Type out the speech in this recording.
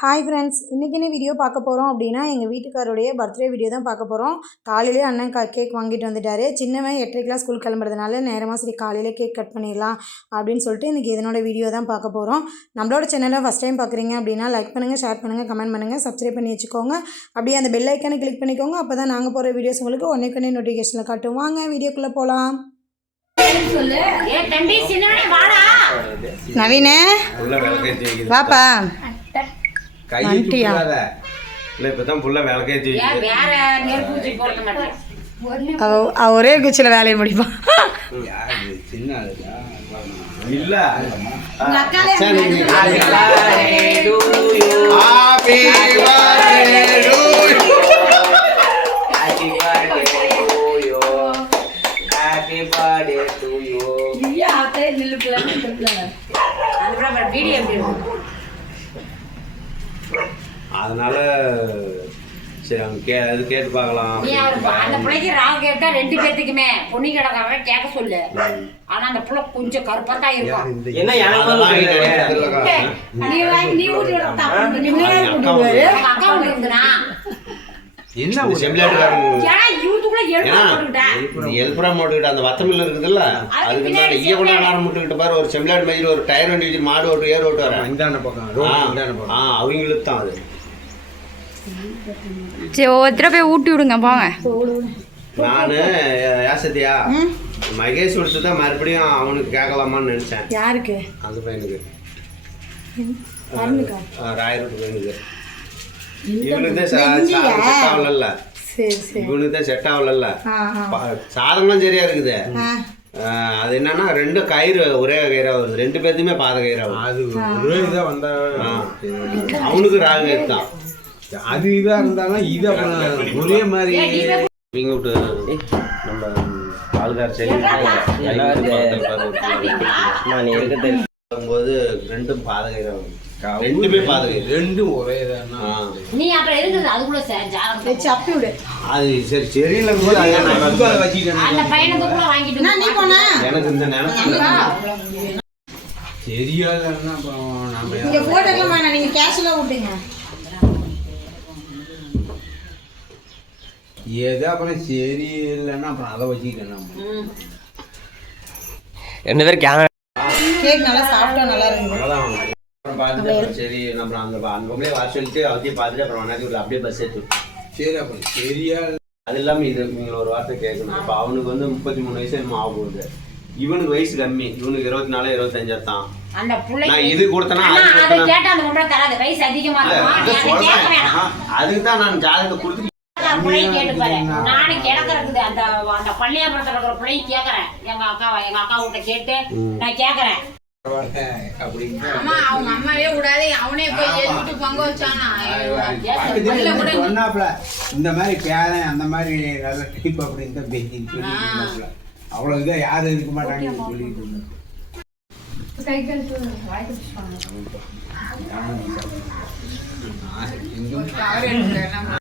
Hi friends இன்றைக்கி என்ன video பார்க்க போகிறோம் அப்படின்னா எங்கள் வீட்டுக்காரோடைய பர்த்டே வீடியோ தான் பார்க்க போகிறோம் காலையிலே அண்ணன் கா கேக் வாங்கிட்டு வந்துட்டாரு. சின்னவன் எட்டரைக்கெலாம் ஸ்கூல் கிளம்புறதுனால நேரமாக சரி காலையிலே கேக் கட் பண்ணிடலாம் அப்படின்னு சொல்லிட்டு இன்றைக்கி இதனோட வீடியோ தான் பார்க்க போகிறோம் நம்மளோட சேனலை ஃபஸ்ட் டைம் பார்க்குறீங்க அப்படின்னா லைக் பண்ணுங்கள் ஷேர் பண்ணுங்கள் கமெண்ட் பண்ணுங்கள் சப்ஸ்கிரைப் பண்ணி வச்சுக்கோங்க. அப்படியே அந்த பெல் ஐக்கானை கிளிக் பண்ணிக்கோங்க. அப்போ தான் நாங்கள் போகிற வீடியோஸ் உங்களுக்கு ஒன்றே கொண்டே நோட்டிஃபிகேஷனில் காட்டும். வாங்க வீடியோக்குள்ளே போகலாம் நவீனே வாப்பா. வந்துட்டியா? சுத்தாத. இல்ல புள்ள நெருப்பு ஊற்றி போட மாட்டேன் அவ ஒரே குச்சியில் வேலையை முடிப்பான் இல்ல அதுக்கப்புறம் வீடியோ எப்படி அதனால சரி அவங்க கே அது கேட்டு பார்க்கலாம். நீ அவர் அந்த பிள்ளைக்கு ராகு கேட்டா ரெண்டு பேர்த்துக்குமே பொண்ணு கிடக்காரன் கேட்க சொல்லு. ஆனா அந்த புள்ள கொஞ்சம் கருப்பா தான் இருக்கும் என்ன. நீ வாங்கி நீ ஊட்டி விட தப்பு நீ அக்கா ஒன்று இந்த செம்பிளாட்டுக்காரங்க எல்புரா போட்டுக்கிட்ட அந்த வத்தமில் இருக்குதுல்ல அதுக்கு கூட நேரம் முட்டுக்கிட்ட பாரு ஒரு செம்பிளாடு மாதிரி ஒரு டயர் வண்டி வச்சு மாடு ஓட்டு ஏர் ஓட்டு வரேன். இந்தாண்ட பக்கம் ஆ, அவங்களுக்கு தான் அது. சரி ஒவ்வொருத்தர போய் ஊட்டி விடுங்க போங்க. நானு யாசத்தியா மகேஷ் கொடுத்து தான் மறுபடியும் அவனுக்கு கேட்கலாமான்னு நினைச்சேன். யாருக்கு? அந்த பையனுக்கு. ராயரோட்டு பையனுக்கு. இவனுக்கு தான் ஆகல சரி சரி. இவனுக்கு தான் செட் ஆகல ஆ ஆ. சாதம்லாம் சரியா இருக்குது. அது என்னன்னா ரெண்டு கயிறு ஒரே கயிறா வருது. ரெண்டு பேர்த்துமே பாத கயிறா வருது. அது ஒரே இதா வந்தா. அவனுக்கு ராகு கயிறு தான் அது இதா இருந்தாலும் இது ஒரே மாதிரி இவங்க விட்டு நம்ம பால்கார் செடி நான் ரெண்டும் பாத கயிறா வருது ரெண்டுமே பாத கயிறு ரெண்டும் ஒரே. நீ அப்புறம் இருக்குது அதுக்குள்ள சே- ஜாதகம் வச்சு அப்பி விடு. அது சரி சரியில்லை போது அதை அதை அந்த பையனுக்கு கூட வாங்கிட்டு நான் நீ போனா? எனக்கு இந்த நினைப்பு தெரியாதுன்னா அப்புறம் நாம இங்க போட்டோலாம் வேணாம் நீங்க கேஷ்ல விட்டுங்க ஏதோ அப்புறம் சரி இல்லைன்னா அப்புறம் அதை வச்சுக்கிட்டேன் நம்ம. ரெண்டு பேரும் கேமரா கேக் நல்லா சாப்பிட்டா நல்லா அப்புறம் பார்த்துட்டு அப்புறம் சரி நம்ம அந்த அந்த பொம்பளையை வர சொல்லிட்டு அவத்தையும் பார்த்துட்டு அப்புறம் விட்டு அப்படியே பஸ் ஏற்றி. சரி அப்புறம் சரியா அது இல்லாமல் இது நீங்க ஒரு வார்த்தை கேட்கணும். இப்போ அவனுக்கு வந்து முப்பத்தி மூணு வயசு என்னமோ ஆக போகுது. இவனுக்கு வயசு கம்மி. இவனுக்கு இருபத்தி நாலு இருபத்தஞ்சா தான் அந்த இது கொடுத்தனா அது கேட்டா அந்த பொம்பளை தராது. வயசு அதிகமா இருக்குமா? அதுக்கு தான் நான் ஜாதகத்தை கொடுத்து பிள்ளையை கேட்டு பாரு. நானும் கிடக்குறது அந்த அந்த பள்ளியாபுரத்துல இருக்கிற கேக்குறேன். எங்க அக்கா எங்க அக்கா கிட்ட கேட்டு நான் கேக்குறேன். அப்படிங்கிற அம்மா அவங்க அம்மாவே விடாதே. அவனே போய் எழுதிட்டு பொங்க வச்சானா. சொன்னாப்ல இந்த மாதிரி பேரன் அந்த மாதிரி நல்ல டைப் அப்படின்னு தான் இருந்தாப்ல. அவ்வளவு இதா யாரும் இருக்க மாட்டாங்கன்னு சொல்லிட்டு இருந்தாங்க